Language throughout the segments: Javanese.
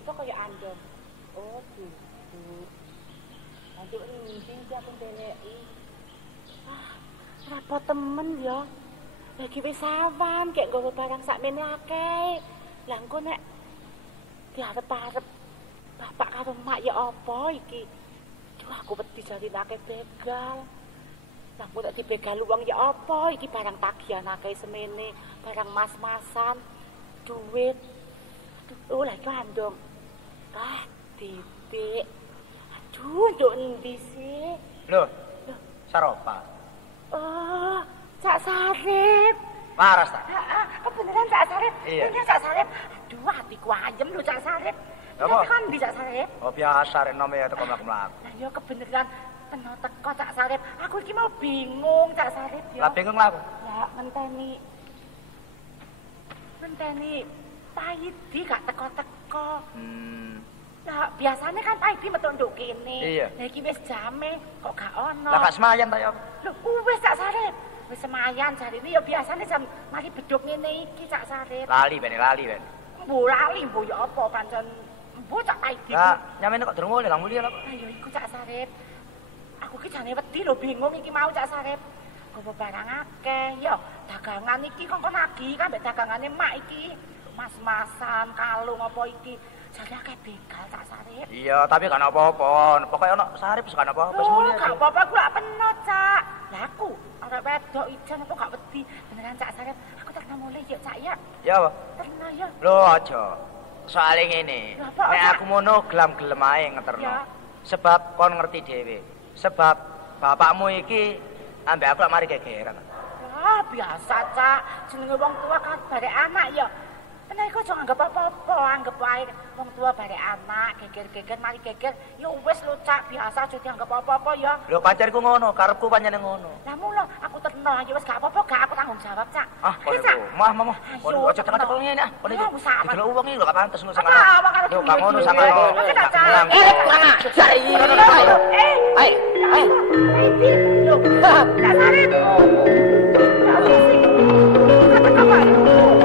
Itu kaya andong. Oh, gitu. Nanti ini sih aku ndeleki. Repot temen ya. Lagi wis awan kayak nggawa barang sakmene akeh. Lah engko nek diarep-arep bapak karo mak ya apa iki? Duh aku wedi jarine akeh begal. Lah engko nek dibegal uang ya apa iki barang tagihan akeh semene, barang mas-masan, duit. Aduh, lah iku andong. Titik. Aduh, nduk endi sih? Loh. Saropa. Oh, Cak Sarip. Waras ta? Kebeneran Cak Sarip. Iya. Bener Cak Sarip. Aduh, hatiku ayem lho Cak Sarip. Apa? Kan di Cak Sarip. Oh biasa rek nome teko mlaku. Lah ya kebeneran peno teko Cak Sarip. Aku iki mau bingung Cak Sarip ya. Lah bingung lah aku. Ya ngenteni Paidi gak teko-teko. Lah biasanya kan Paidi metu nduk kene. Iya. Lah iki wis jame kok gak ono. Lah gak semayan ta ya? Lho wis Cak Sarip. Wis semayan jarine ya biasane jam mari beduk ngene iki Cak Sarip. Lali ben. Mbo lali mbo ya apa pancen mbo Cak Paidi. Lah nyamene kok durung mulih lah mulia lho. Lah ya iku Cak Sarip. Aku ki jane wedi lho bingung iki mau Cak Sarip. Gowo barang akeh ya dagangan iki kok nagih kan mbek dagangane mak iki. Mas-masan, kalung apa iki. Jare akeh begal Cak Sarip. Iya, tapi gak apa-apa. Pokoke ono Sarip wis gak apa-apa, wis mulia. Gak apa-apa aku lak peno Cak. Lah aku arek wedok ijen aku gak wedi. Beneran Cak Sarip, aku terno mulih ya Cak ya. Ya apa? Terno ya. Lho aja. Soale ngene. Nek aku ngono gelem-gelem ae ngeterno. Sebab kon ngerti dhewe. Sebab bapakmu iki ambek aku lak mari gegeran. Ah, biasa Cak. Jenenge wong tua kan barek anak ya. Nek iku aja anggap apa-apa, anggap wae wong tua barek anak, geger-geger mari geger. Ya wis lho Cak, biasa aja dianggap apa-apa ya. Lho pancariku ngono, karepku pancene ngono. Lah mulo aku terno ya wis gak apa-apa, gak aku tanggung jawab Cak. Ah, kono. Mah. Kono aja tekan-tekan ngene ah. Kono iki. Didelok wong iki lho gak pantes ngono sangar. Lho gak ngono sangar. Kurang ajar iki. Ayo. Lho, Cak Sarip.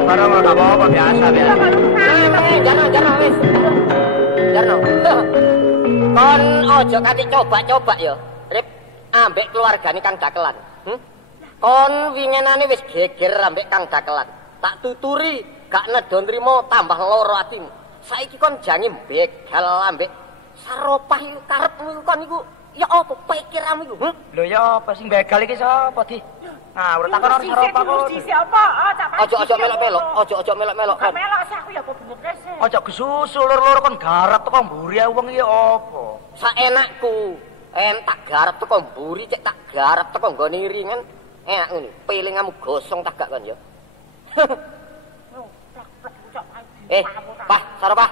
Barang gak apa-apa biasa. Jarno wis. Jarno. Kon ojo kate coba-coba ya. Rip ambek keluargane Kang Dakelan. Kon winginane wis geger ambek Kang Dakelan. Tak tuturi gak nedo nrimo tambah loro atimu. Saiki kon jange begal ambek Saropah iku karepmu kon iku ya apa pikiranmu iku? Lho ya apa sing begal iki sapa di? Nah, urut takon ora Saropah kok. Siapa? Ojo melok-melok kon. Melok sih aku ya apa bener sih. Ojo gesusu lur-lur kon garap teko mburi ae wong iki apa? Saenakku. Tak garap teko mburi cek tak garap teko nggone iringan. Enak ngono. Pelingamu gosong tak gak kon ya. Pak, Saropah.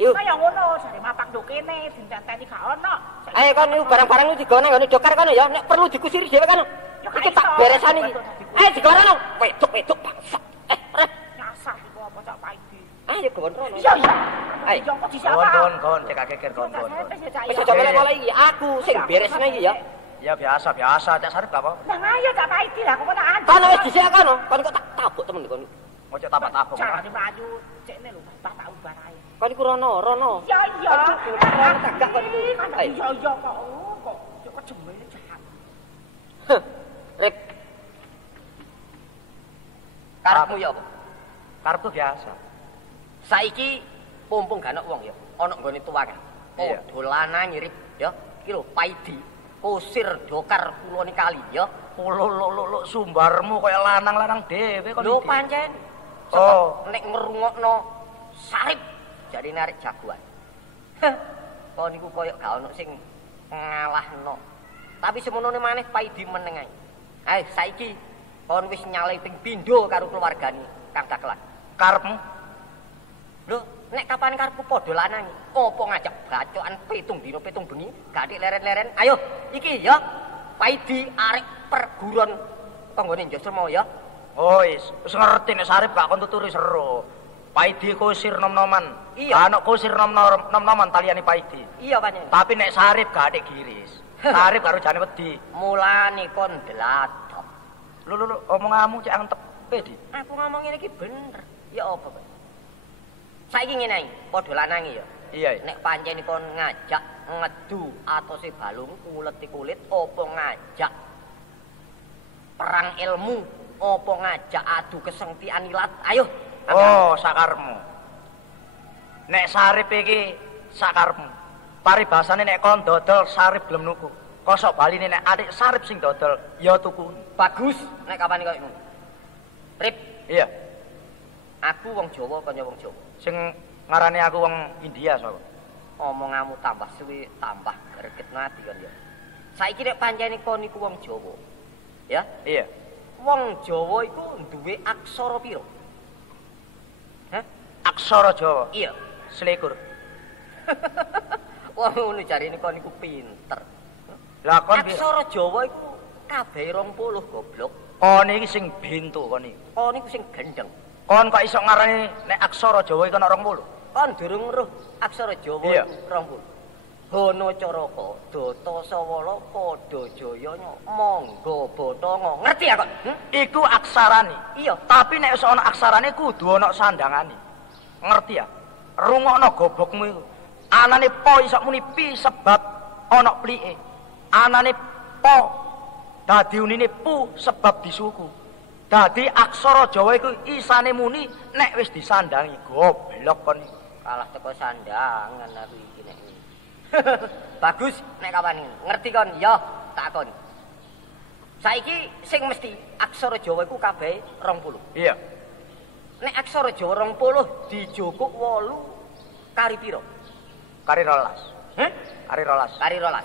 Yuk. Kaya ngono, jare mapak nduk kene, dintenteni gak ono. Ayo kon niku barang-barang niku digone nggone dokar kono ya. Nek perlu dikusiri dhewe kan. Iki tak beresan iki. Ayo digono. Wedok bangsat. Nyasar iku apa Cak Paidi. Ayo gon rono. Iya. Ayo kok disiapa? Gon, cek geger gon. Wis aja melok-melok iki, aku sing beresne iki ya. Ya biasa, Cak Sarip gak apa. Lah ayo Cak Paidi lah kok tak anu. Kono wis dhisik kono. Kon kok tak tabuk temen kon. Ojo tapak-tapuk. Jangan maju cekne lho, tak tak ubah ae. Kon iku rono. Iya. Tagak kon iku. Iya kok kejemel jahat. Rip. Karepmu ya apa? Karepku biasa. Saiki mumpung gak ana wong ya, ana nggone tuwa kan. Iya. Dolanan nyirip ya. Iki lho Paidi. Kusir dokar kulone kali ya. Lho sumbarmu kaya lanang-lanang dhewe kon. Lho pancen. Oh, nek ngrungokno Sarip jadi narik jagoan. Kok niku koyo gak ono sing ngalahno. Tapi semonone maneh Paidi meneng ae. Ayo saiki kon wis nyalai ping pindho karo keluargane Kang Dakelan. Karepmu? Lho, nek kapan karepku padha lanang, opo ngajak bacokan 7 dina 7 bengi, gak dik leren-leren. Ayo, iki ya. Paidi arek perguruan kanggone njosel mau ya. Oh, wis ngerti nek Sarip gak kon tuturi seru. Paidi kusir nom-noman. Iya. Anak kusir nom-noman taliyane Paidi. Iya pancen. Tapi nek Sarip gak adik giris. Sarip karo jane wedi. Mulane kon dladok. Lho, omonganmu cek antep di. Aku ngomong ngene iki bener. Ya apa, Pak? Saiki ngene ae, padha lanange ya. Iya. Nek pancen kon ngajak ngedu atose balung kuleti kulit apa ngajak perang ilmu apa ngajak adu kesengtian ilat. Ayo. Oh, sakarmu. Nek sarip iki sakarmu. Paribasane nek kon dodol sarip gelem nuku. Kosok baline nek adik sarip sing dodol ya tuku. Bagus nek kapan koyo ngono. Rip. Iya. Aku wong Jawa kaya wong Jawa. Sing ngarani aku wong India sapa? Omonganmu tambah suwi tambah gregetno ati kon ya. Saiki nek pancen kon iku wong Jawa. Ya? Iya. Wong Jawa iku duwe aksara pira? Hah? Aksara Jawa. Iya. Selikur. Wong ngono jarine kon iku pinter. Lah kon aksara Jawa iku kabeh 20 goblok. kon iki sing bento kon iki. Kon iku sing gendeng. Kon kok iso ngarani nek aksara Jawa iki ana 20? Kon durung weruh aksara Jawa Iya. iku 20. Hono Caraka, Data Sawala, Padha Jayanya, Mangga Bathanga. Ngerti ya kon? Iku aksarane. Iya. Tapi nek iso ana aksarane kudu ana sandangane. Ngerti ya? Rungokno gobokmu iku. Anane po iso muni pi sebab ana plike. Anane po dadi unine pu sebab disuku. Dadi aksara Jawa iku isane muni nek wis disandangi. Goblok kon iki. Kalah teko sandangan aku iki nek. Bagus nek kapan ngerti kon ya takon. Saiki sing mesti aksara Jawa iku kabeh 20. Iya. Nek aksara Jawa 20 dijukuk 8 kari pira? Kari 12. Heh? Kari 12. Kari 12.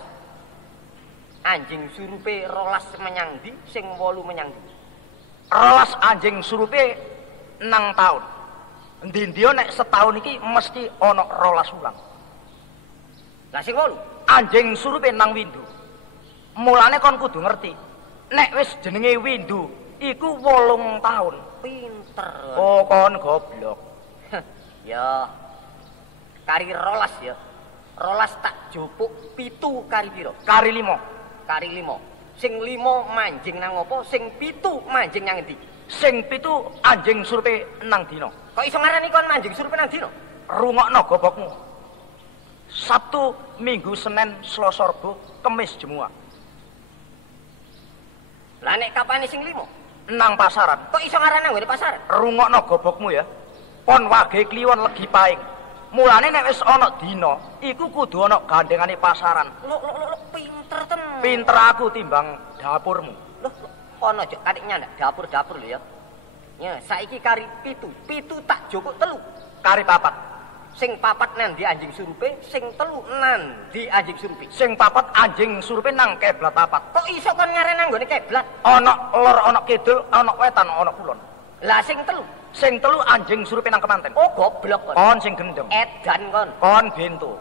Anjing surupe 12 menyang ndi, sing 8 menyang ndi? 12 anjing surupe 6 tahun. Endi-endi nek setahun iki mesti ana 12 wulan. Lah sing 8 Anjing surupe nang windu. Mulane kon kudu ngerti. Nek wis jenenge windu iku 8 tahun. pinter. Oh, kon goblok. Ya. Kari 12 ya. 12 tak jupuk 7 kari pira? Kari 5. Kari 5. Sing 5 manjing nang opo, sing 7 manjing nang endi? Sing 7 anjing surupe nang dina. Kok iso ngarani kon manjing surupe nang dina? Rungokno gobokmu. Sabtu, Minggu, Senin, Selasa, Rebo, Kemis, Jumat. Lah nek kapane sing 5? Nang pasaran. Kok iso ngarani nang ngene pasaran? Rungokno gobokmu ya. Pon wage kliwon legi paing. Mulane nek wis ana dina, iku kudu ana gandengane pasaran. Lho pinter tenan. Pinter aku timbang dapurmu. Loh, ono aja katik nyandak dapur-dapur lho ya. Ya, saiki kari 7. 7 tak jukuk 3. Kari 4. Sing 4 nang di anjing surupe, sing 3 nang di anjing surupe. Sing 4 anjing surupe nang keblat 4. Kok iso kon ngarani nang gone keblat? Ana lor, ana kidul, ana wetan, ana kulon. Lah sing 3. Sing 3 anjing surupe nang kemanten. Oh goblok kon. Kon sing gendeng. Edan kon. Kon bento.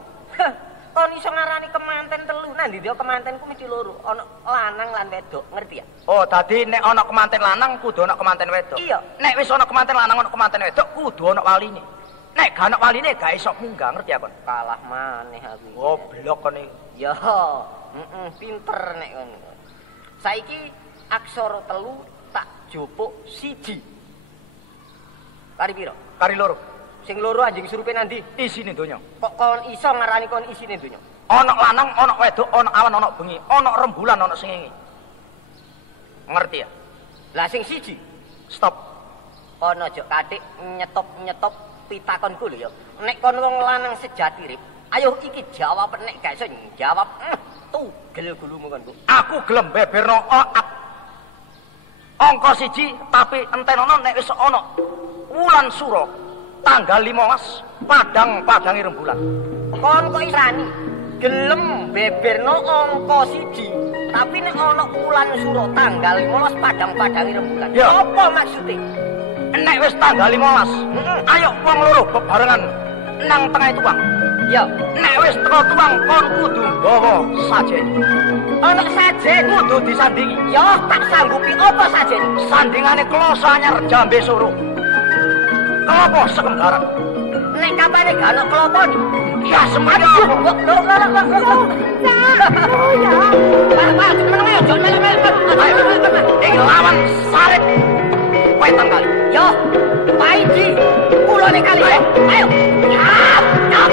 Kon iso ngarani kemanten 3. Nang ndi dia kemantenku mesti loro. Ana lanang lan wedok, ngerti ya? Oh, dadi nek ana kemanten lanang kudu ana kemanten wedok. Iya. Nek wis ana kemanten lanang ana kemanten wedok kudu ana waline. Nek gak ana waline gak iso munggah, ngerti ya kon? Kalah maneh aku. Goblok kon iki. Ya, pinter nek kon. Saiki aksara 3 tak jupuk 1. Kari pira? Kari loro. Sing loro anjing surupe nandi? Isine donya. Kok kon iso ngarani kon isine donya? Ana lanang, ana wedok, ana awan, ana bengi, ana rembulan, ana srengenge. Ngerti ya? Lah sing 1. Stop. Kon aja katik nyetop-nyetop pitakonku lho ya. Nek kon wong lanang sejati rip, ayo iki jawab nek gak iso jawab, tugel gulumu kon. Aku gelem beberno angka 1 tapi entenono nek wis ana wulan sura tanggal 15 padang-padange rembulan. Kon kok isani gelem beberno angka 1 tapi nek ana wulan sura tanggal 15 padang-padange rembulan. Ya. Apa maksudnya? Nek wis tanggal 15, ayo wong loro bebarengan nang tengah tuang. Ya, Nek wis teko tuang kon kudu nggawa sajen. ana sajen Kudu disandingi. ya tak sanggupi apa sajen. Sandingane kloso anyar jambe suruh. Klopo sekembaran. Nek kapane gak ana klopone. Ya semuanya. Iki lawan salib wetan kali. Yo, Paidi, kula nek kali ya. Ayo. Nyap, nyap.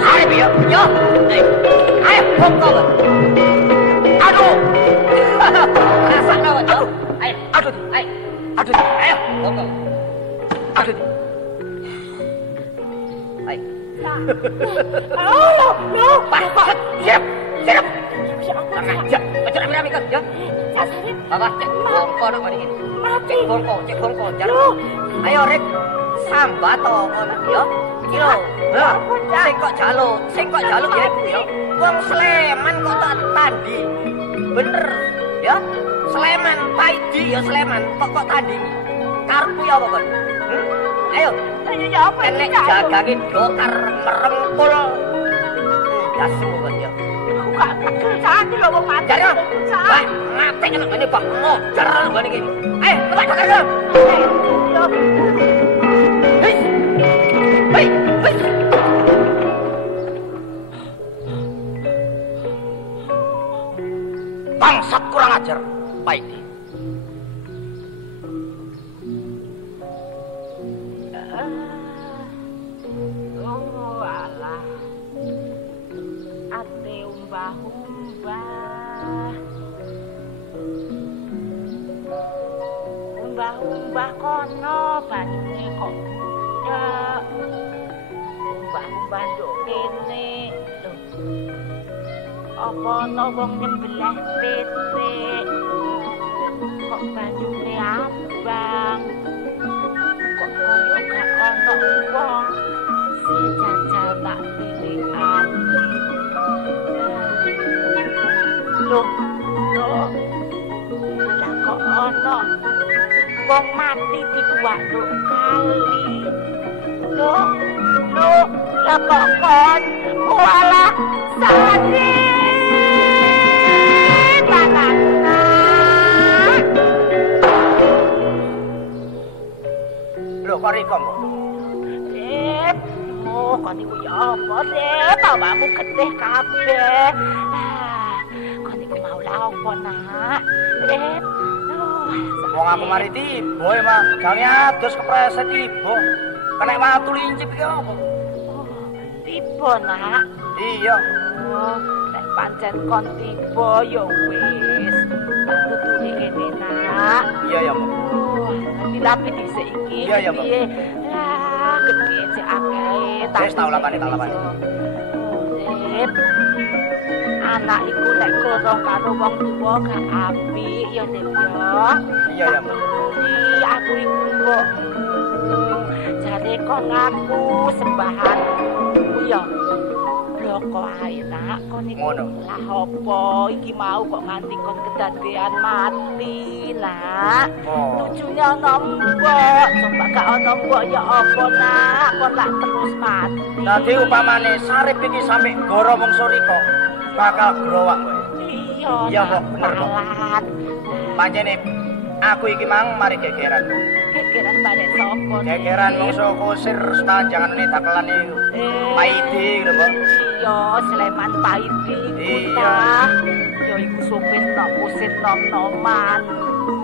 Arep yo. Yo. Ayo, bongkol. Aduh. Rasakno yo. Ayo, aduh. Ayo. Aduh. Ayo, bongkol. Aduh. Ayo. Oh, no. Pak, siap. Siap. Ngajak, aja rame-rame kan ya. Bapak cek bongko nak mari ini. Cek bongko, jangan. Ayo rek sambat to ngono ya. Iki lho. Lah, sing kok jaluk ya iku ya. Wong Sleman kok tak tandi. Bener ya. Sleman, Paidi ya Sleman kok tandingi. Karepku ya apa kon? Ayo. Ayo ya apa? Nek jagangin dokar merempul. Dasu kon ya. Saat lho wong mati. Jare, Pak, ngate nek ngene Pak mojar ngene iki. Ayo, tepak dokar. Hei. Hei, hei. Bangsat kurang ajar, Paidi. Oh, alah. Ate umbah kono banyune kok budak. Umbah nduk kene. Lho. Apa ana wong nyembelih pitik? Kok banyune abang? Kok koyo gak ana wong sing jajal tak pilihan. Loh, lah kok ana wong mati dituwak-tuk kali. Loh, lah kok kon walah sadi panana. Lho kok riko kok? Kon iku ya apa sih? Bapakmu getih kabeh. Kon iku mau la apa nak? Wong aku mari tiba emang, jange adus kepreset tiba. Kena watu lincip iki apa? Oh, tiba nak. Iya. Oh, nek pancen kon tiba ya wis. Tak tuturi kene nak. Iya ya, Mbak. Oh, dilapi dhisik iki. Iya ya, Mbak. Lah, gedhe cek akeh. Wis tak lapane. Sip. Anak iku nek goro karo wong tuwa gak apik ya, Sip ya. Iya ya, Mbak. Aku iku mbok jare kon ngaku sembahanku ya. Bloko ae nak kon iku. Lah apa iki mau kok nganti kon kedadean mati, Nak. Tujunya nombok, coba gak ono mbok ya apa, Nak? Kon lak terus mati. Dadi upamane Sarip iki sampe goro wong Surika bakal growak kowe. Iya, kok bener kok. Pancene aku iki mang mari gegeran. Gegeran balik sapa? Gegeran musuh kusir sepanjangane dakelan iki. Paidi lho, Mbak. Iya, Sleman Paidi iku Iya. ta. Ya iku supir nok kusir nom-noman.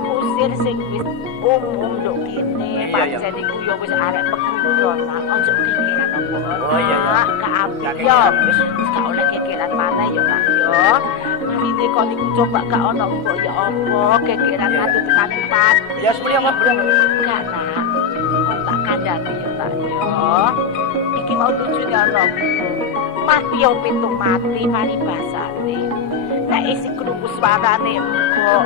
Kusir sing wis umum nduk kene. Pancen iku ya wis arek pekuyon. Ojo gegeran opo. Oh iya. Gak apik ya. Wis gak oleh gegeran maneh ya, Nak ya. Marine kon iku coba gak ono mbok ya apa gegeran ati tekan pati. Ya semuanya Mbak, bener. Gak, Nak. Kon tak kandhani ya, Nak ya. Iki mau tujune ono mati yo pitung mati paribasane. Nek isi krungu suarane mbok,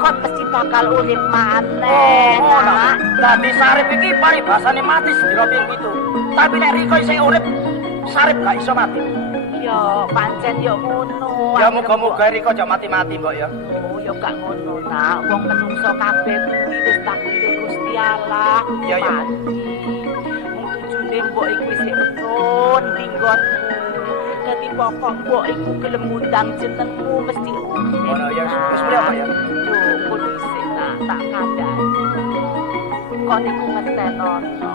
kon mesti bakal urip maneh. Nak. Dadi Sarip iki paribasane mati sedina ping 7. Tapi nek Riko isih urip, Sarip gak iso mati. Yo pancen yo ngono. Ya muga-muga Riko aja mati-mati, Mbok ya. Oh, yo gak ngono, Nak. Wong menungso kabeh kuwi wis takdire Gusti Allah. Iya, iya. Mung tujune mbok iku wis beton tinggonmu. Dadi pokok mbok iku gelem ngundang jenengmu mesti urip. Ngono ya, wis mulih apa ya? Yo, polisi nak tak kandhani. Kon iku ngetenono.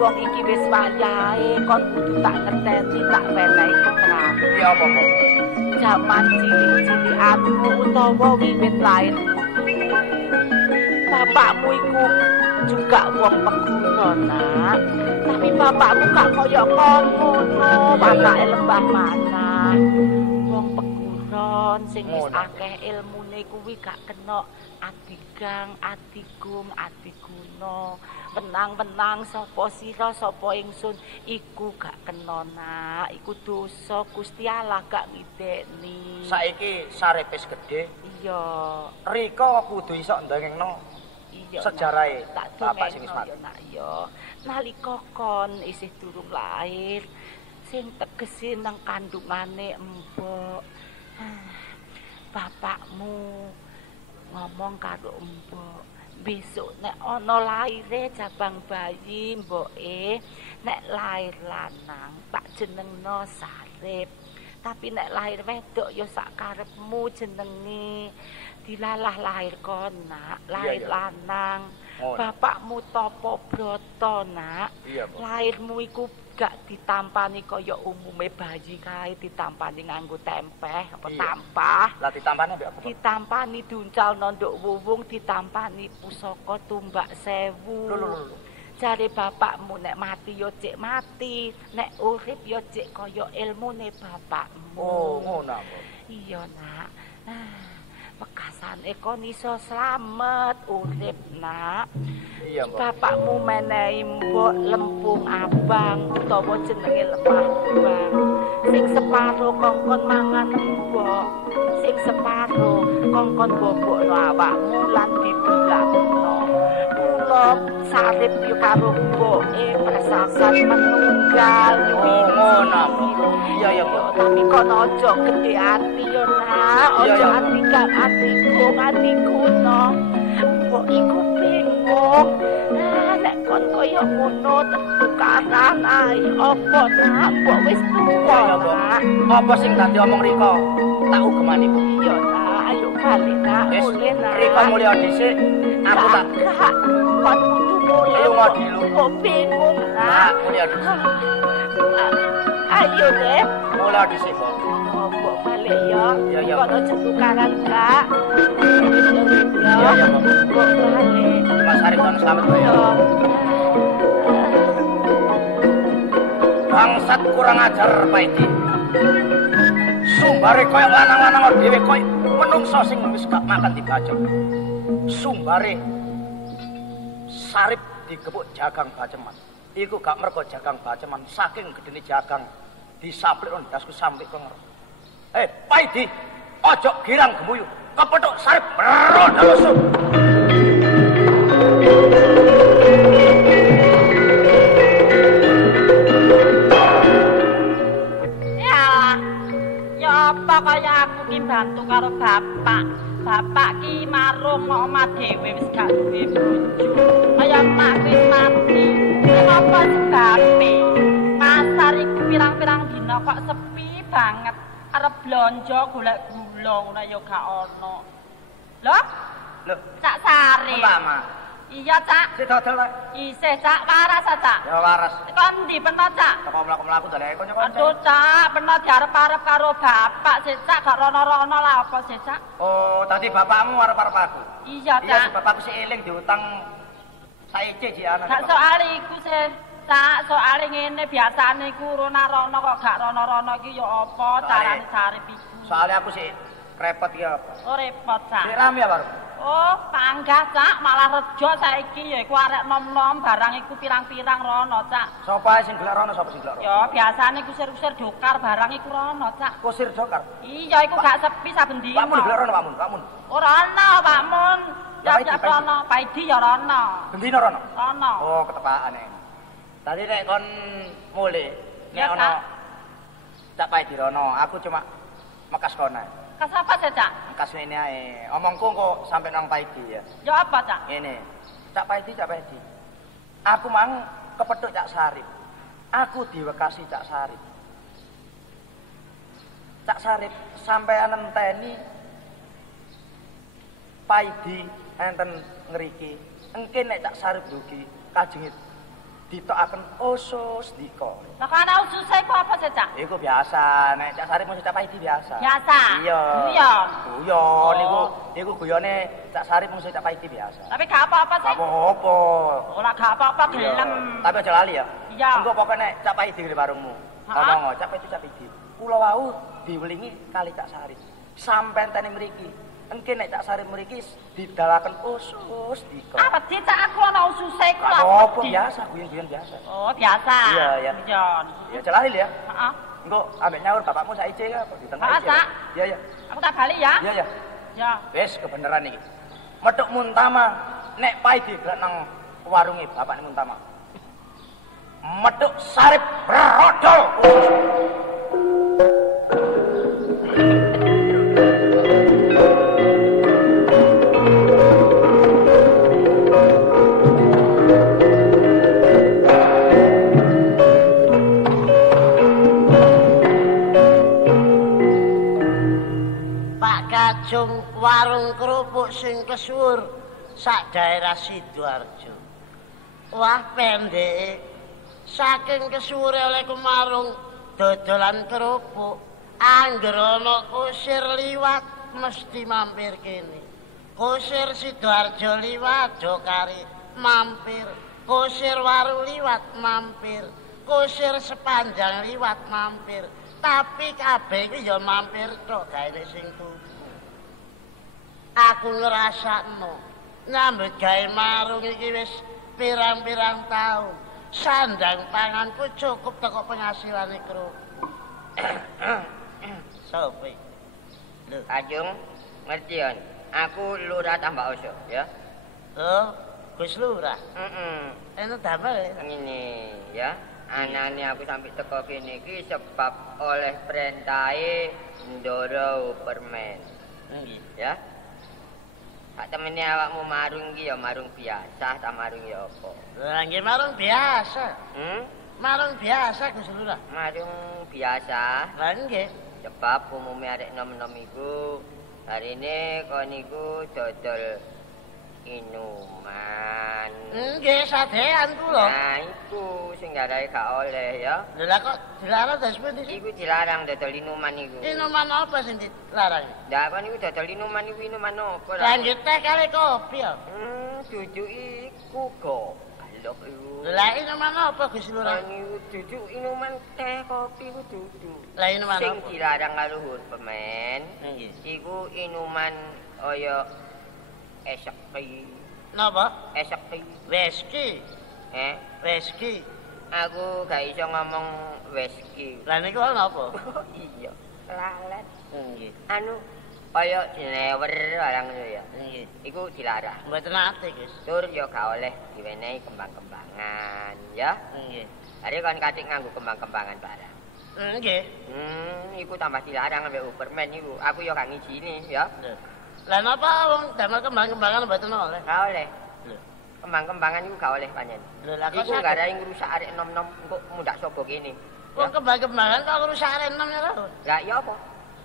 Wong iki wis wayahe kon kudu tak ngerteni tak wenehi keterangan. Iya apa, Mbok? Jaman cilik-cilikanmu utawa wiwit lair. bapakmu iku juga wong peguna, Nak. Tapi bapakmu gak kaya kon ngono, bapake lembah mana. Wong peguron sing wis akeh ilmune kuwi gak kena adigang, adigum, adiguna. Menang-menang sapa sira sapa ingsun iku gak kena, Nak. Iku dosa Gusti Allah gak ngidekni. Saiki sarepe wis gedhe. Iya. Rika kudu iso ndengengno Iya. sejarahe tak bapak sing wis mati. Nak ya. Nalika kon isih durung lair sing tegese nang kandungane mbok. Bapakmu ngomong karo mbok, besok nek ana laire jabang bayi mboke, nek lair lanang tak jenengno Sarip. Tapi nek lair wedok ya sak karepmu jenenge. Dilalah lair kon, Nak, lair lanang. Bapakmu Topo Broto, Nak. Lairmu iku gak ditampani kaya umume bayi kae, ditampani nganggo tempeh apa tampah. Lah ditampani mbek apa? Ditampani diuncalno nduk wuwung, ditampani pusaka tumbak 1000. Jare bapakmu nek mati ya cek mati, nek urip ya cek kaya ilmune bapakmu. Oh, ngono apa? Iya, Nak. Pekasane kon iso slamet urip, Nak. Iya, Mbok. Bapakmu menehi mbok lempung abang utawa jenenge lemah abang. Sing separo kongkon mangan mbok, sing separo kongkon bobokno awakmu lan didulakno. Mula Sarip yo karo mboke persasan menunggal ngono. Iya, Mbok. Tapi kon aja gedhe ati yo, Nak. Aja ati kang atiku no. Mbok iku bingung. Nek kon kaya ngono tukaran ae apa Nak? Mbok wis tuwa, Nak. Apa sing dadi omong Rika? Tak ugemani, Bu. Iya, Nak. Ayo bali, Nak. Mulih, Nak. Rika mulih dhisik. Aku tak kon kudu mulih. Lunga dilu. Kok bingung, Nak? Mulih dhisik. Ayo deh. Mulih dhisik, Bu. Mbok balik ya. Iya. Kok aja tukaran, Kak. Ya, Mbok. Mbok balik. Mas Sarip kon selamat ya. Bangsat kurang ajar Paidi. Sumbare koyo lanang-lanang dhewe koyo menungso sing wis gak makan dibajak. Sumbare Sarip digebuk jagang baceman. Iku gak mergo jagang baceman, saking gedene jagang disaplik ndasku sampe kenger. Paidi, ojo girang gemuyu. Kepethuk Sarip merodalosu. Apa kaya aku ki bantu karo bapak. Bapak ki marung mau omah dhewe wis gak duwe bojo. Kaya tak wis mati. Kenapa sebabe? Pasar iku pirang-pirang dina kok sepi banget. Arep blonjo golek gula ngono ya gak ono. Lho? Cak Sari. Mama. Iya, Cak. Sik dodol wae. Isih, Cak, waras ta, Cak? Ya waras. Kon ndi peno, Cak? Teko mlaku-mlaku dalek kanca-kanca. Aduh, Cak, peno diarep-arep karo bapak sih, Cak, gak rono-rono lah apa sih, Cak? Oh, tadi bapakmu arep-arep aku. Iya, Cak. Iya, si bapakku sik eling diutang saiki jianan. Gak soal iku sih, Cak, soal ngene biasane iku rono-rono kok gak rono-rono iki ya apa carane Sarip iku. Soalnya aku sih repot ya apa? Oh, repot, Cak. Sik rame ya, Pak. Oh, panggah, Cak, malah rejo saiki ya iku arek nom-nom barang iku pirang-pirang rono, Cak. Sapa sing gelak rono, sapa sing gelak rono? Ya, biasane kusir-kusir dokar barang iku rono, Cak. Kusir dokar. Iya, iku gak sepi saben dina. Pakmun gelak rono, Pakmun. Ora ono, Pakmun. Ya rono, Paidi ya rono. Bendina rono. Rono. Oh, ketepakane. Tadi nek kon mulih, nek Ya, ono Cak Paidi rono, aku cuma mekas kono. Kas apa sih, Cak? Mekas ini ae. Omongku kok sampe nang Paidi ya. Ya apa, Cak? Ngene. Cak Paidi. Aku mang kepethuk Cak Sarip. Aku diwekasi Cak Sarip. Cak Sarip sampeyan enteni Paidi enten ngriki. Engke nek Cak Sarip dugi kajenge ditokaken usus dika. Lah kan ususe iku apa sih, Cak? Iku niku biasa, nek Cak Sarip mesti Cak Paidi biasa. Biasa. Iya. Guyon. Guyon niku guyone Cak Sarip mesti Cak Paidi biasa. Tapi gak apa-apa sih. Apa-apa. Ora gak apa-apa gelem. Tapi aja lali ya. Iya. Engko pokoke nek Cak Paidi di warungmu. Ngomong Cak Paidi Cak Paidi. Kula wau diwelingi kali Cak Sarip. Sampai tene mriki. Engke nek Cak Sarip mriki didalaken usus dika. Apa sih Cak aku ana ususe iku lho. Apa biasa guyon-guyon biasa. Oh, biasa. Iya, iya. Guyon. Ya celali ya. Heeh. Engko ambek nyaur bapakmu saiki apa di tengah Heeh, Cak. Iya, iya. Aku tak balik ya. Iya, iya. Ya. Wis kebenaran iki. Metuk Muntama nek Paidi gelek nang warunge bapakne Muntama. Metuk Sarip brodol. Kajung warung kerupuk sing kesuwur sak daerah Sidoarjo. Wah pendek, saking kesuwure oleh kemarung dodolan kerupuk, angger ana kusir liwat mesti mampir kene. Kusir Sidoarjo liwat Jokari mampir, kusir Waru liwat mampir, kusir Sepanjang liwat mampir. Tapi kabeh iki ya mampir tok gaene sing tuku. Aku ngrasakno nyambut gawe marung iki wis pirang-pirang taun. Sandang panganku cukup teko penghasilan kerupuk. Sopo? Lho, Ajung, ngerti yon? Aku lurah tambah oso, ya. Oh, Gus Lurah. Enak damel ya. Ngene, ya. Anane aku sampai teko kene iki sebab oleh perintahe ndoro permen. Ya. Sak temene awakmu marung iki ya marung biasa ta marung ya apa? Lah nggih marung biasa. Marung biasa Gus Lurah. Marung biasa. Lah nggih. Sebab umume arek nom-nom iku harine kon niku dodol inuman. Nggih sadean kula. Nah, iku sing garahe gak oleh ya. Lha kok dilarang ta seperti Iku dilarang dodol inuman iku. Inuman apa sing dilarang? Lah kon niku dodol inuman iku inuman apa Lah nggih teh kali kopi ya. Dudu iku goblok iku. Lah inuman apa Gus Lurah? Niku dudu inuman teh kopi iku dudu. Lah inuman Sing apa? dilarang kaluhur pemen. Nggih. Iku inuman kaya eseki. Napa? Eseki. Whisky. Whisky. Aku gak iso ngomong whisky. Lah niku ana apa? Iya, lalat. Nggih. Anu kaya jenewer barang ngono ya. Nggih. Iku dilarang. Mboten ate, Gus. Tur ya gak oleh diwenehi kembang-kembangan, ya. Nggih. Hari kon katik nganggo kembang-kembangan barang. Nggih. Iku tambah dilarang ambek Uberman iku. Aku ya gak ngijini, ya. Lah napa wong damel kembang-kembangan mboten oleh? Gak oleh. Kembang-kembangan iku gak oleh panjen. Lho lah kok Iku garahe ngrusak arek nom-nom engko mundak sapa kene. wong kembang-kembangan kok rusak enom ya lho. Lah iya apa?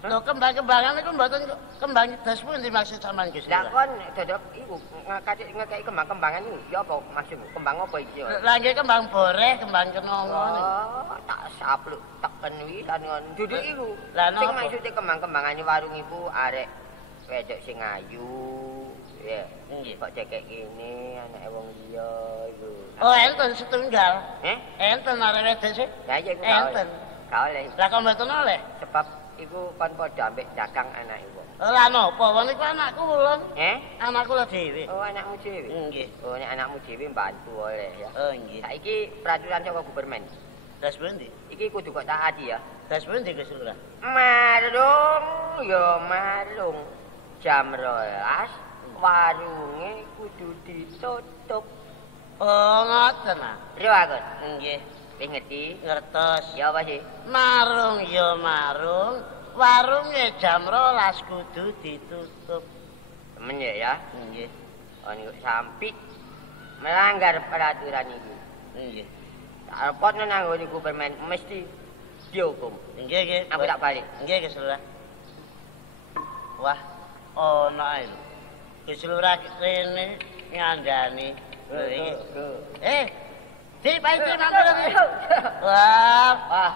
Lho kembang-kembangan iku mboten kembang das pun dimaksud sampean Gus. Lah kon dodok iku ngekeki kembang-kembangan iku ya apa maksudmu? Kembang apa iki? Lah nggih kembang boreh, kembang kenongo. Oh, tak sapluk teken wisan ngono. Dudu iku. Lah Sing napa? maksude kembang-kembangane warung iku arek wedok sing ayu. Ya. Kok cekek kene anake wong liya iku. Oh, enten setunggal. Enten arek wedok sih. Lah iya iku enten. Gak oleh. Lah kok mboten oleh? Sebab iku kon padha ambek dagang anake wong. Lah napa? Wong iku anakku ulun. Anakku lho dhewe. Oh, anakmu dhewe. Nggih. Oh, nek anakmu dhewe mbantu oleh ya. Oh, nggih. Saiki peraturan saka Gubernmen. Das pundi? Iki kudu kok taati ya. Das pundi Gus Lurah? Marung ya marung. Jam 12 warunge kudu ditutup. Oh, ngoten ah. Lho aku. Nggih. Wis ngerti? Ngertos. Ya apa sih? Marung ya marung, warunge jam 12 kudu ditutup. Temen ya? Nggih. Oh niku sampai melanggar peraturan iki. Nggih. Repot nang nggone Gubernmen mesti dihukum. Nggih, nggih. Aku tak balik. Nggih, Gus Lurah. Wah, ono ae. Gus Lurah rene ngandani. Di pancen mampir. Wah,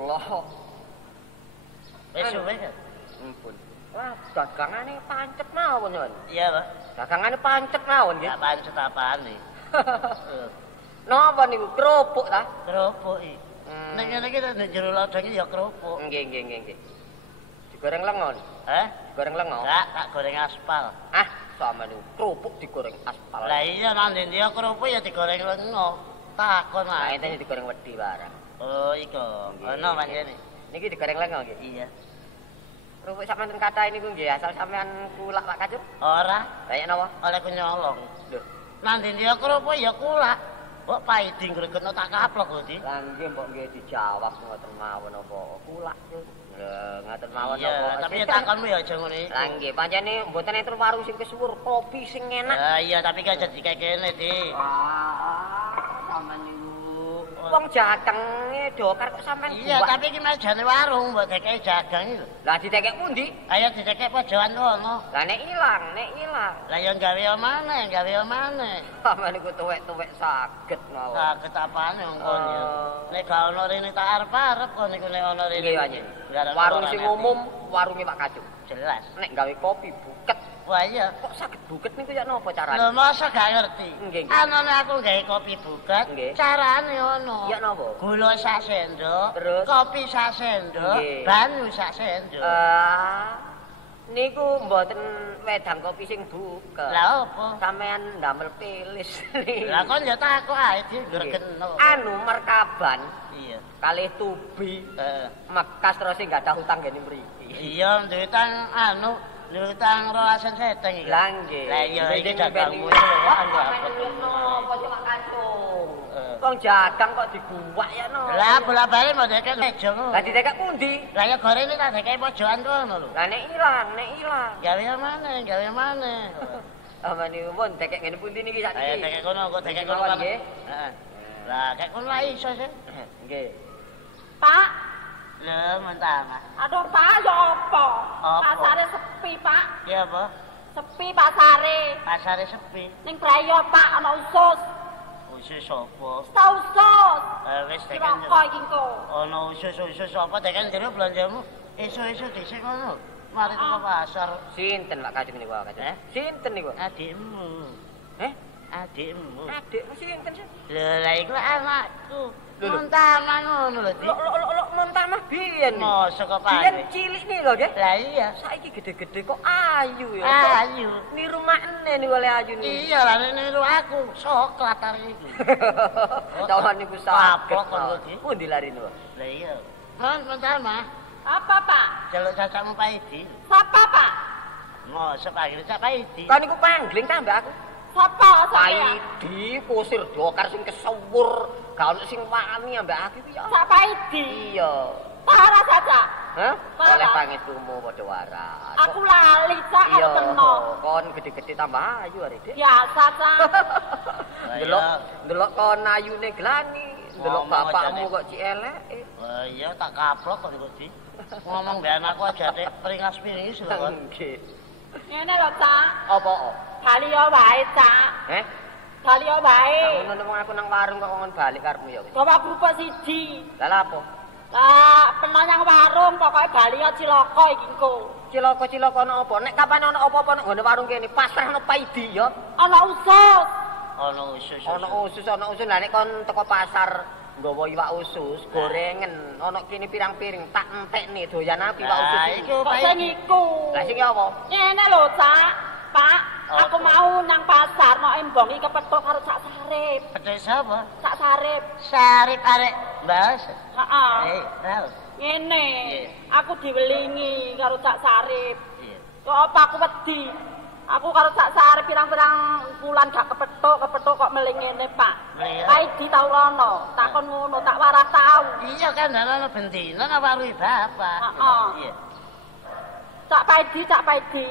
lo Allah. Wis suwe. Ampun. Wah, dagangane pancet mawon, Yon. Iya, Pak. Dagangane pancet mawon nggih. Ya pancet apane? Napa niku kerupuk ta? Kerupuk iki. Nek ngene iki nek jero lodong iki ya kerupuk. Nggih. Digoreng lengon. Hah? Digoreng lengon. Enggak, tak goreng aspal. Ah, sama niku kerupuk digoreng aspal. Lah iya nang ndi ya kerupuk ya digoreng lengo. Takon Nah, ae. ini digoreng wedi barang. Oh, iku. Ono pancene. Niki digoreng lengon nggih. Iya. Kerupuk sampeyan kathah niku nggih asal sampeyan kulak Pak Kacur. Ora, Kayak napa? oleh ku nyolong. Lho, Nang ndi ya kerupuk ya kulak. Kok paidi ngregetno tak kaplok kok, Di. lah nggih mbok nggih dijawab ngoten mawon apa kulak. Lho, ngoten mawon Iya, apa. tapi ya takonmu ya aja ngene iku. Lah nggih, pancene mboten enten warung sing kesuwur, kopi sing enak. Ah iya, tapi kan jadi kayak gini, Di. Sampeyan niku wong jagenge dokar kok sampeyan Iya, buak. tapi iki mejane warung mbok dekek jagang iki lho. Lah ditekek pundi? Ayo didekek pojokan kono. Lah nek ilang. Lah ya gawe omane. Sampeyan niku tuwek-tuwek saged mawon. Saged apane wong kon ya. Nek gak ono rene tak arep-arep kok niku nek ono rene. Nggih, Panjen. Warung sing umum warunge Pak Kacung. jelas. Nek gawe kopi buket. Wah iya. Kok saged buket niku ya napa carane? Lho masa gak ngerti. Nggih. Anane aku gawe kopi buket, Nggih. carane ono. Ya napa? Gula sak sendok, Terus? kopi sak sendok, Nggih. banyu sak sendok. Niku mboten wedang kopi sing buket. Lah opo? Sampeyan ndamel pilis. Lah kon ya takok ae digregeno. Anu markaban Iya. kalih tubi Heeh. Mekas terus sing gadah utang ngene mriki. Iya, ndutang anu, ndutang 2.000 iki. Lah nggih. Lah iya iki Sing dagangmu. ngimpen- Wah, Anggo sampeyan apa? napa sih Pak Kacung? Eh. Wong jagang kok diguwak ya no. Lah bola-bali mau dekek meja ngono. Lah ditekek pundi? Lah ya gorene tak dekek pojokan kono lho. Lah nek ilang. Gawe mana? Aman niku pun tekek ngene pundi niki sak Ayo niki. dekek kono, kok dekek kono Mawon, kan. nggih. Heeh. Lah kek kono lah iso sih. Nggih. Pak, Lho mentama. aduh Pak, ya apa? Apa? Pasare sepi, Pak. Ya apa? Sepi pasare. Pasare sepi. Ning Brayo, Pak, ana usus. Usus sapa? Tau usus. Wis dekek. Rokok iki kok. Ono usus apa dekek jero belanjamu? Esuk-esuk dhisik ngono. Mari ke pasar. Sinten Pak Kacung niku Pak Kacung? Eh? Sinten niku? Adikmu. Adikmu. Adik sinten sih? Lho lah iku anakku. Lho, lho. Mentama ngono lho, Dik. Lo mentah mah biyen. Mosok kok Biyen panik. cilik nih lho nggih. Lah iya. Saiki gede-gede kok ayu ya. Ayu. Niru makne niku oleh ayu niku. Iya lah niru aku. Sok latar iku. Cawan niku saged. Apa kon iki? Pundi lari niku? Lah iya. Hon mentama. Apa, Pak? Jaluk cacakmu Paidi. Sapa, Pak? Mosok panggil cak Paidi. Kan niku panggling tambah aku. Sapa sampean? Paidi kusir dokar sing kesewur, gak ono sing wani ambek aku iki ya. Sak Paidi. Iya. Para saja. Hah? Parah. Oleh pangestumu padha waras. Aku lali, Cak, Iya, karo kena. kon gede-gede tambah ayu arek Dik. Biasa, Cak. Delok kon ayune glani, delok Ngomong bapakmu aja, kok cielek. Wah iya tak kaplok kok niku, Dik. Ngomong mbek anakku aja nek peringas piringis lho kon. Nggih. Ngene lho, Cak. Apa? Bali yo wae, Cak. Heh? Bali yo wae. Ngono wong aku nang warung kok ngon balik karepmu ya. Gawa kerupuk siji. Lah lha apa? Lah, pernah yang warung pokoke bali yo cilaka iki engko. Cilaka-cilaka ana apa? Nek kapan ana apa-apa nang ngene warung kene, pasrah ana Paidi ya. Ana usus. Ono usus. Ana usus, ana usus. Lah nek kon teko pasar nggawa iwak usus, gorengen, ana kene pirang-piring, tak entekne doyan apa iwak usus. Lah iki. iku Kok sing Paidi. iku? Lah sing apa? Ngene lho, Cak. Pak, aku Apa? mau nang pasar mau embongi kepethuk karo Cak Sarip. Pedhe sapa? Cak Sarip. Sarip arek Mbas. Heeh. Tahu. Ngene. Iya. Aku diwelingi karo Cak Sarip. Iya. Kok apa aku wedi? Aku karo Cak Sarip pirang-pirang bulan gak kepethuk kok meling ngene, Pak. Iya. Paidi tau rono, takon ngono, tak warah tau. Iya kan ana bendina napa waruhi bapak. Heeh. Iya. Cak Paidi.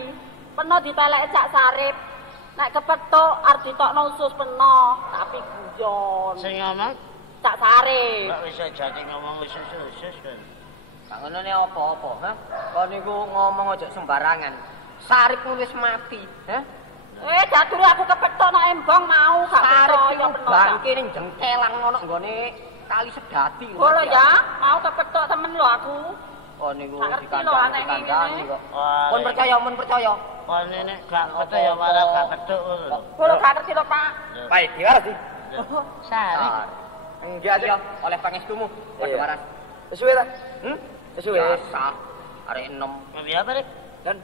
Peno dipeleki Cak Sarip. Nek kepethuk arep ditokno usus peno, tapi guyon. Sing ngomong Cak Sarip. kok iso jati ngomong usus-usus kan. Gak ngono ne apa-apa, ha? Kon niku ngomong aja sembarangan. Sarip wis mati, ha? Jadure aku kepethuk nek embong mau gak Sarip percaya niku peno. bangke ning jengkelang ngono nggone kali sedati. Oh lho ya, mau kepethuk temen lho aku. Oh niku dikandani kok. Mun percaya. Oh nek gak percaya malah gak petuk. Kulo gak ngerti lho, Pak. Pak iki waras iki. Sari. Enggak sih, oleh pangestumu. Waduh waras. Wis suwe ta? Wis suwe. Biasa. Arek enom. Ya apa rek? Dan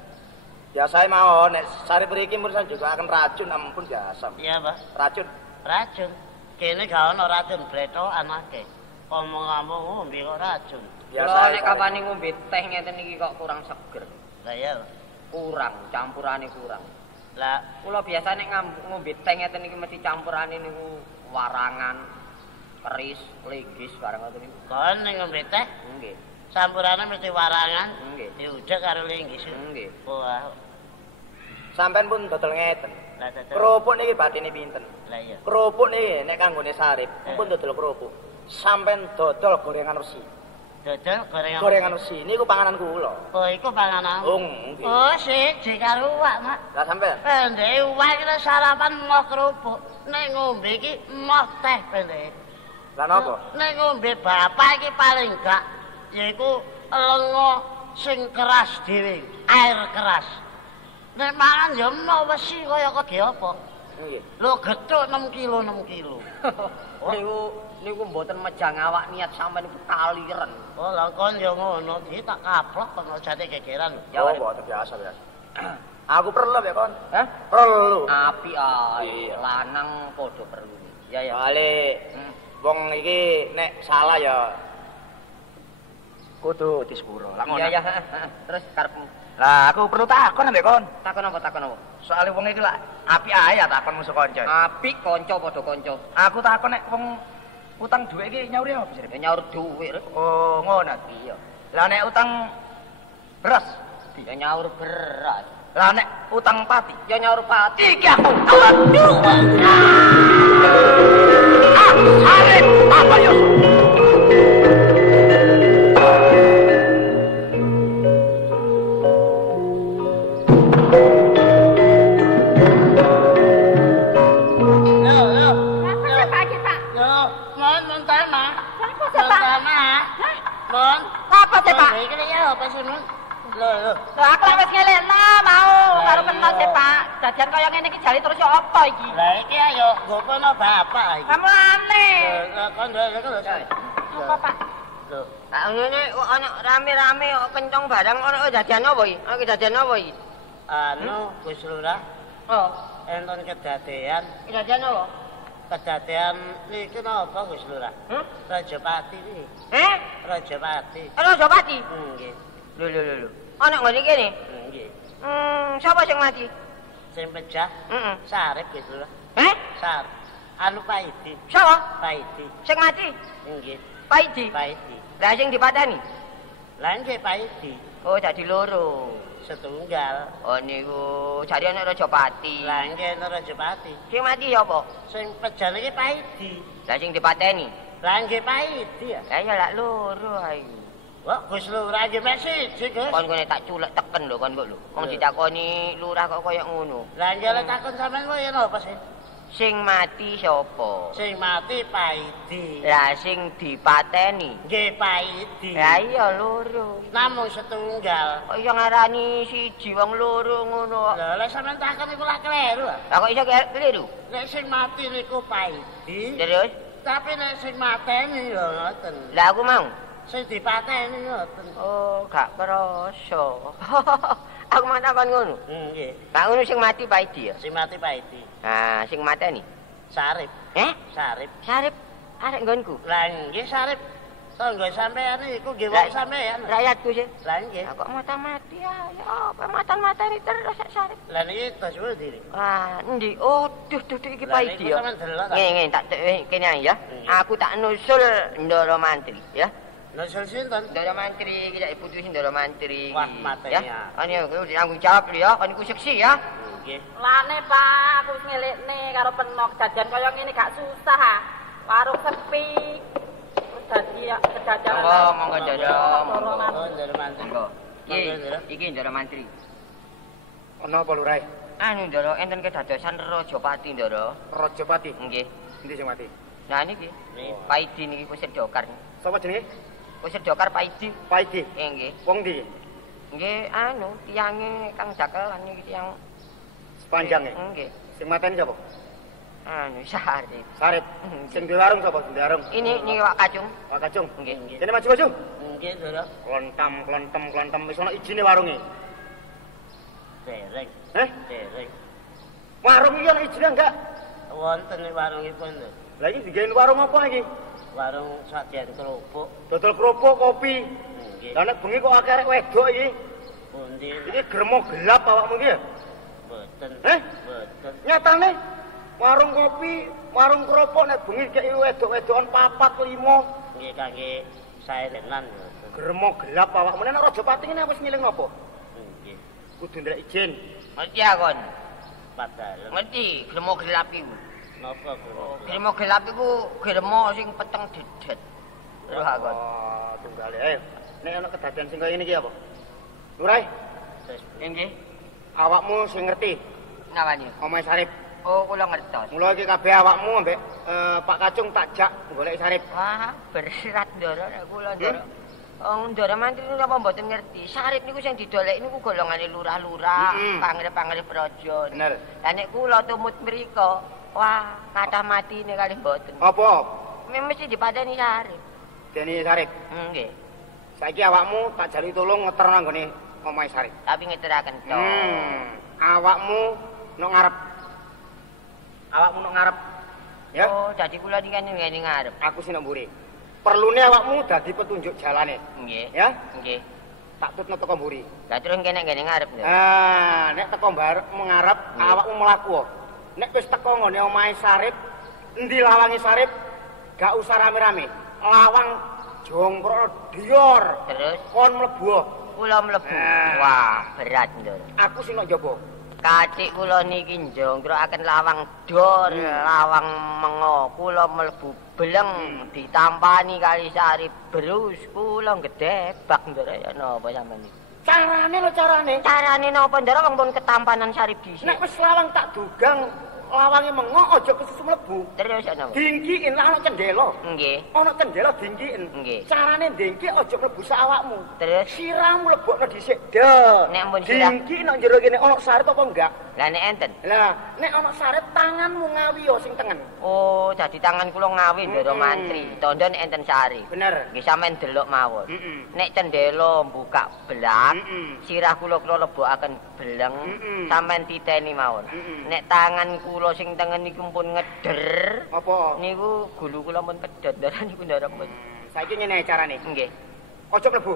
biasa mau nek sari mriki mursan juga akan racun ampun biasa. Iya, Pak. Racun. Racun. Kene gak ono racun bretokan akeh. Omong-omong ngombe kok racun. Biasa nek kapane ngombe teh ngeten iki kok kurang seger. Lah ya. Kurang, campurane kurang. Lah Kula biasa nek ngombe teh ngeten iki mesti campurane niku warangan, keris, legis barang ngoten niku. kon ning ngombe teh Nggih. sampurane mesti warangan. Nggih. Diudek karo linggis. Nggih. Wah. Sampean pun dodol ngeten. Lah tetel. Kerupuk niki batine pinten? Lah iya. Kerupuk niki nek kanggone sarip, pun dodol kerupuk. Sampean dodol gorengan resi. Dodol Gorengan resi niku panganan kula. Oh, iku panganan. Oh, nggih. Oh, siji karo uwak, Mak. Lah sampean Pendek uwak iki sarapan moh kerupuk. Nek ngombe iki moh teh pendek. lah napa? Nek ngombe bapak iki paling gak yaiku lenga sing keras dhewe, air keras. Nek mangan ya mau wesi kaya kaya apa. Nggih. Lho gethuk 6 kilo 6 kilo. Niku mboten mejang awak niat sampean niku kaliren. Oh, lah kon ya ngono, iki tak kaplok kok jane gegeran. Ya boten biasa. Aku perlu ya kon. Hah? Perlu. Api Iya. lanang padha perlu. Ya ya. Balik. Wong iki nek salah ya kudu disepuro. Lah ngono. Iya ya. Terus karepmu Lah aku perlu takon ambek kon. takon apa? Soale wong iki lak api ae ya takon musuh kanca. Api kanca padha kanca. Aku takon nek wong utang dhuwit iki nyauri apa sih? Ya nyaur dhuwit. Rek. Oh, ngono. Iya. Lah nek utang beras, Ya nyaur beras. lah nek utang pati. Ya nyaur pati. Iki aku. Aduh. Arep apa yo? Apa sih, Pak? Iki ya apa sih, Mun? Lho. Lho aku lek wis ngelekno mau karo penos sih, Pak. Dadian kaya ngene iki jali terus yo apa iki? Lah iki ayo gopono bapak iki. Kamu aneh. Lah kon lho. Apa, Pak? Lho. Lah ngene kok ana rame-rame kok kencong barang ana dadian apa iki? Ana dadian apa iki? Anu Gus Lurah Oh, enten kedadean dadian apa? kedadean niki napa Gus Lurah? Rajapati iki. Rajapati. Ana Jopati. Nggih. Lho. Ana ngene kene. Nggih. Sapa sing mati? Sing pecah Heeh. sarep Gus Lurah. Sar. Anu Paidi. Sapa? Paidi. Sing mati? Nggih. Paidi. Paidi. Lah sing dipateni? Lah nggih Paidi. Oh, dadi loro. Setunggal. Oh niku jare ana Rajapati. Lah nggih Rajapati. Sing mati sapa? Sing pecah iki Paidi. Lah sing dipateni? Lah nggih Paidi ya. Lah ya lak loro ae. Wah, Gus Lurah nggih mek siji, Gus. Kon kene tak culek teken lho kon kok lho. Wong ditakoni lurah kok koyo ngono. Lah nggih lek takon sampean kok ya napa sih? Sing mati sapa? Sing mati Paidi. Lah sing dipateni. Nggih Paidi. Lah iya loro. Namung setunggal. Kok iso ngarani siji wong loro ngono kok. Lah lek sampean takon iku lak kleru. Lah kok iso keliru? Nek sing mati niku Paidi. Terus? Tapi nek sing mateni lho ngoten. Lah aku mau. Sing dipateni ngoten. Oh, gak kerasa. Aku mau takon ngono. Nggih. Gak ngono sing mati Paidi ya. Sing mati Paidi. Nah, sing mateni. Sarip. Sarip. Sarip arek nggonku. Lah nggih sarip. Tangga sampean iku nggih wong sampean. Rakyatku sih. Lah nggih. Kok mati ya? Ya apa matan-matani terus sarip. Lah niki tas pundi? Wah, endi? Oh, duh iki Paidi ya. Sampeyan delok ta? Nggih, tak kene ae ya. Aku tak nusul Ndara Mantri ya. Nusul sinten? Ndara Mantri, kita putus Ndara Mantri. Wah, matenya. Ya. Kan ya kudu tanggung jawab lho ya, kan iku seksi ya. Nggih. Lane, Pak, aku wis ngelekne karo penok dadian kaya ngene gak susah ah. Warung sepi. Terus dadi kedadangan. Monggo Ndara, monggo. Oh, Ndara Mantri. Monggo. Iki Ndara Mantri. Ono apa lurah? Anu Ndara enten kedadosan Rajapati Ndara. Rajapati. Nggih. Endi sing mati? Nah niki Pak Idi niki kusir Jokar. Sapa jenenge? Kusir Jokar Pak Idi. Pak Idi. Nggih. Wong ndi? Nggih anu tiyange Kang Dakelan niki tiyang Sepanjange. Nggih. Sing mateni sapa? Anu Sarip. Sarip. Sing di warung sapa? Di warung. Ini Pak Kacung. Pak Kacung. Nggih. Kene maju-maju. Nggih, Ndara. Klontem wis ana ijine warunge. Dereng. Dereng. Warung iki ana ijine enggak? Wonten warungipun. Lah iki digawe warung apa iki? Warung sajian kerupuk. Dodol kerupuk, kopi. Nggih. Lah nek bengi kok akeh arek wedok iki. Pundi? Iki gremo gelap awakmu iki ya? Mboten. Mboten. Nyatane warung kopi, warung kerupuk nek bengi kek wedok-wedokan 4 5. Nggih kangge saenan. Gremo gelap awakmu nek Rajapati ngene wis ngiling napa? Nggih. Kudu ndelok ijen. Ngerti akon. Padahal. Ngerti gremo gelap iku. Napa gremo? Gremo gelap iku gremo sing peteng dedet. Lho akon. Oh, tunggale. Ayo. Nek ana kedadian sing kaya ngene iki apa? Nurai. Nggih. Awakmu sing ngerti Ngawani? omahe Sarip. Oh, kula ngertos. Mula iki kabeh awakmu ambek Pak Kacung tak jak golek Sarip. Wah, berat Ndara nek kula Ndara. Ndara mantri napa mboten ngerti. Sarip niku sing didoleki niku golongane lurah-lurah, pangrep-pangrep raja. Bener. Lah nek kula tumut mriko, wah, kathah matine kalih mboten. Apa? Mesti dipateni Sarip. Dene Sarip. Nggih. Saiki awakmu tak jali tolong ngeter nang gone omahe Sarip. Tapi ngeteraken to. Awakmu nok ngarep. Awakmu nok ngarep. Ya. Oh, dadi kula niki ngene ngarep. Aku sing nok mburi. Perlune awakmu dadi petunjuk jalane. Nggih. Ya? Nggih. Tak tutno teko mburi. Lah terus kene ngarep lho. Nek teko mengarep awakmu mlaku. Nek wis teko ngene omahe Sarip, endi lawange Sarip? Gak usah rame-rame. Lawang jongkro dior. Terus kon mlebu. Kula mlebu. Wah, berat Ndara. Aku sing nok njaba. Kacik kula niki njongkrokaken lawang dor, lawang mengo. Kula mlebu bleng ditampani kali Sarip berus. Kula gedebak Ndara ya napa sampeyan iki. Carane lho carane. Carane napa Ndara wong pun ketampanan Sarip dhisik. Nek wis lawang tak dugang lawange mengo aja kesusu mlebu. Terus napa? Dingkiin lah ana cendela. Nggih. Ana cendela dingkiin. Nggih. Carane dingki aja mlebu sak awakmu. Terus siramu lebokno dhisik. Dah. Nek ampun sirah. Dingki nang jero kene ana Sarip apa enggak? Lah nek enten. Lah, nek ana Sarip tanganmu ngawi yo sing tengen. Oh, dadi tangan kula ngawi Ndara mantri. Tondo nek enten Sarip. Bener. Nggih sampean delok mawon. Nek cendela buka blak, sirah kula lebokaken bleng, sampean titeni mawon. Nek tangan kula sing tengen niku pun ngeder. Apa? Niku gulu kula pun pedhot Ndara niku Ndara pun. Saiki ngene carane. Nggih. Aja mlebu.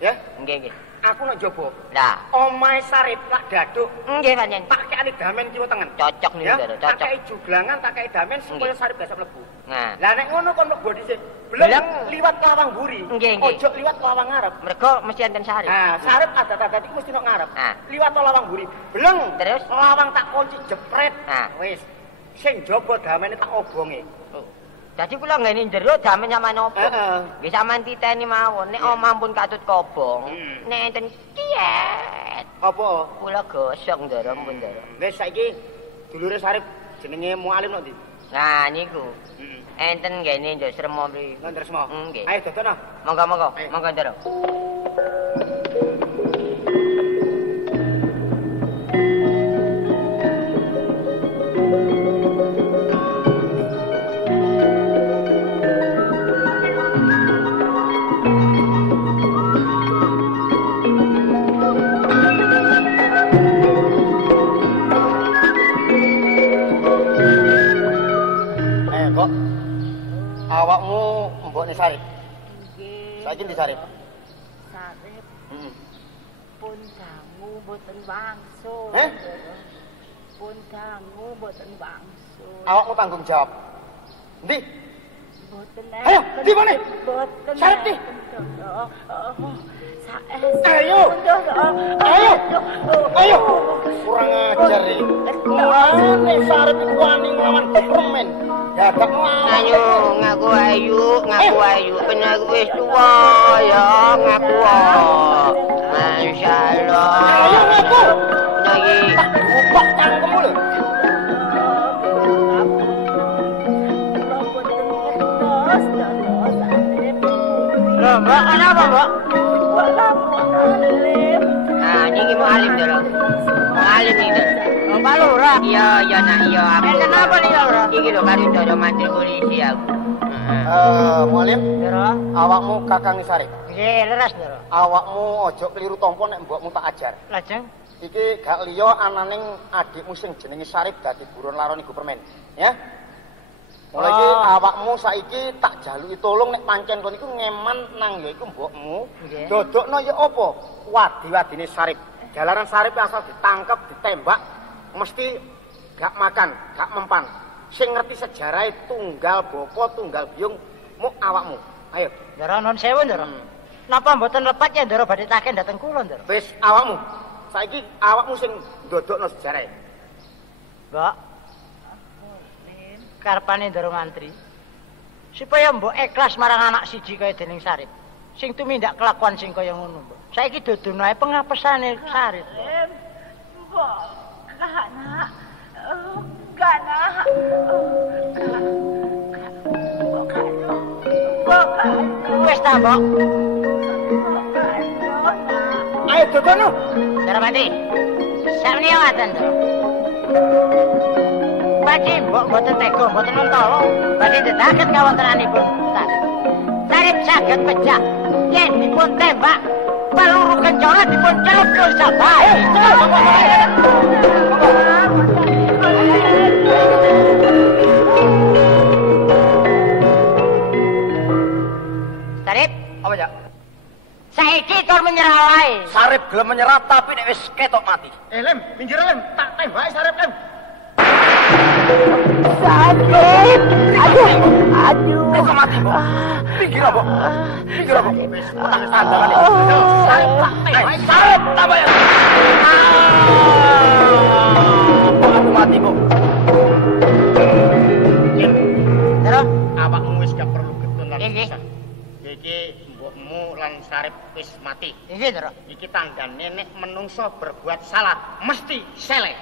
Ya? Nggih, nggih. Aku nak jaba. Lah, omahe Sarip lak daduk. nggih pancen. Tak kekane damen kiwa tengen. Cocok niku Ndara, Tak cocok. kei juglangan, tak kei damen supaya Sarip bisa mlebu. Nah, Lah nek ngono kon mlebu dhisik. Belum liwat lawang buri. Nggih, nggih. Ojo liwat lawang ngarep. mergo mesti enten Sarip. Nah, Sarip adat-adat iki mesti nok ngarep. Nah. Liwat lawang buri. Beleng. Terus? Lawang tak kunci jepret. Nah. Wis. Sing jaba damene tak obonge. Oh. Dadi kula ngene njero damen sampean opo? Heeh. Nggih sampean titeni mawon. Nek omah pun katut kobong, nek enten kiet. Apa? Kula gosok Ndara pun Ndara. Wis saiki dulure Sarip jenenge Mualim nok ndi? Nah niku. Enten ngene njo sremo mriki. Nang Tresmo. Nggih. Ayo dodono. Monggo-monggo, Ayo. monggo Ndara. Kok awakmu mbokne Sarip? Nggih. Saiki ndi Sarip? Sarip Heeh. pun dangu mboten wangsul. Eh? Pun dangu mboten wangsul. Awakmu tanggung jawab. Ndi? Mboten. Ayo, ndi mana? Mboten. Sarip ndi? Ayo. Ayo. Ayo. Kurang ajar iki. Nek Sarip iku wani nglawan permen. Dadak Ayo ngaku ayu, bener wis tuwa ya ngaku. Masyaallah. Ayo ngaku. Niki Ubak cangkemmu lho. Kula boten Kenapa, Mbok? Alim. Nah, iki mau alim, Ndoro. Alim iki. Wong Pak Lurah. Iya, nak iya. Kenapa nih, Lurah? Iki lho karo Ndoro mantil polisi aku. Mualim, awakmu Kakang Sarip. Nggih, leres, Ndoro. Awakmu ojo keliru tampa nek mbokmu tak ajar. Lajeng Iki gak liya ananing adikmu sing jenenge Sarip dadi buron laron iku permen, ya. Mulai iki awakmu saiki tak jaluki tolong nek pancen kon iku ngeman nang ya iku mbokmu. Dodokno ya apa? Wadi-wadine Sarip. Jalaran Sarip asal ditangkep, ditembak mesti gak makan, gak mempan. Sing ngerti sejarah tunggal bapa, tunggal biyung muk awakmu. Ayo, Ndoro non sewu, Ndoro. Napa mboten lepat ya Ndoro badhe taken dhateng kula, Ndoro? wis awakmu. Saiki awakmu sing ndodokno sejarah. Mbok. Karepane Ndoro ngantri. Supaya mbok ikhlas marang anak siji kaya dening Sarip. Sing tumindak kelakuan sing kaya ngono, Mbok. Saiki dodono ae pengapesane Sarip. Mbok, nak. Enggak, nak. Wis ta, Mbok? Ayo dodono. Ndoro mati. Sakmene waten, Ndoro. Badhe mbok mboten tega, mboten mentolo. Badhe dedaken kawontenanipun Sarip. Sarip saged pecah. Yen dipun tembak, peluru kencana dipun celup ke sabahe. Sarip, Apa ya? saiki kon menyerah wae. Sarip gelem menyerah tapi nek wis ketok mati. Lem, minggir Lem, tak tembaki Sarip Lem. Sakit. Aduh. Ketok mati, Mbok. Pinggir, Mbok. Pinggir, Mbok. Wis sandangane. Sarip tak tembaki. Sarip tak bayar. Mbok mati, Mbok. Terus, Awakmu wis gak perlu getun lan Nggih. pisah. Iki mbokmu lan Sarip wis mati. iki terus. Iki tandane nek menungso berbuat salah mesti selek.